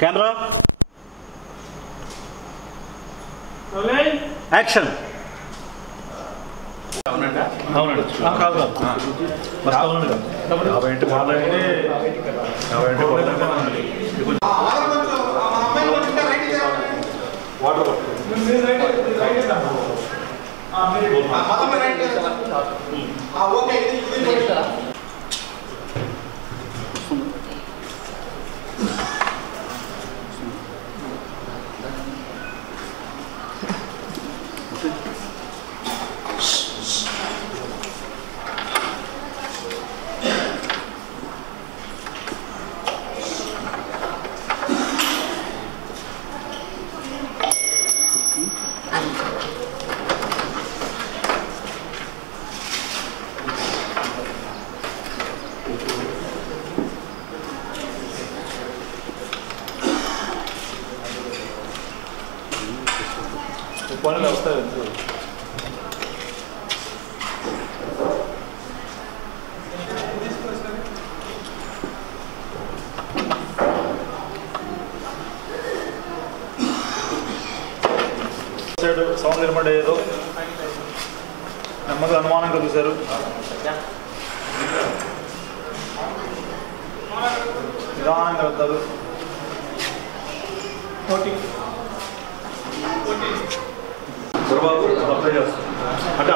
Camera action. అవునండి కాదు పనులు వస్తాయి. సౌండ్ నిలబడి ఏదో నెమ్మదిగా అనుమానంగా చూశారు. నిదానంగా వెళ్తారు. చంద్రబాబు అప్లై చేస్తారు అంటే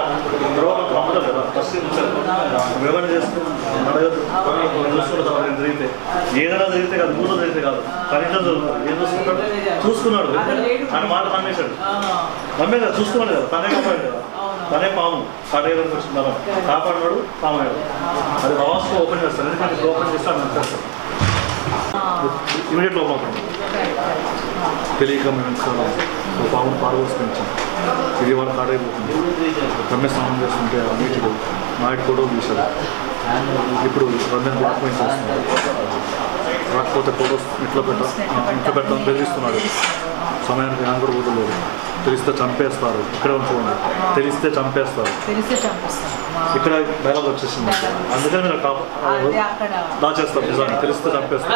తర్వాత నమ్మదు కదా. ఫస్ట్ వివరణ చేస్తూ అడగదు చూసుకుంటారు. జరిగితే ఏదైనా జరిగితే కాదు, ఊళ్ళో జరిగితే కాదు, కనీసం ఏం చూసుకుంటాడు, చూసుకున్నాడు అని మాట నమ్మేశాడు. నమ్మే కదా, చూసుకున్నాడు కదా, తనే కాపాడు కదా, తనే పాము కాటేయడానికి వచ్చిందా కాపాడినాడు పామయ్యాడు. అది లాస్ట్ ఓపెన్ చేస్తాను, ఎందుకంటే ఇప్పుడు ఓపెన్ చేస్తే అది చేస్తాను ఇమీడియట్ లోపల తెలియక మేము పామును పారబోసుకొచ్చాం. ఇది వాళ్ళ కాడైపోతుంది. రమ్య స్నానం చేస్తుంటే నీటిలో నాటి ఫోటోలు తీశారు. ఇప్పుడు రమ్యను బ్లాక్ మెయిన్ చేస్తున్నారు. రాకపోతే ఫోటోస్ ఇంట్లో పెట్టడం బెదిరిస్తున్నాడు. సమయానికి ఆయన కూడా వదలలేదు. తెలిస్తే చంపేస్తారు, ఇక్కడే ఉంచుకోండి, తెలిస్తే చంపేస్తారు. ఇక్కడ డైలాగ్ వచ్చేసింది. అందుకని మీరు దాచేస్తారు నిజాన్ని, తెలిస్తే చంపేస్తారు.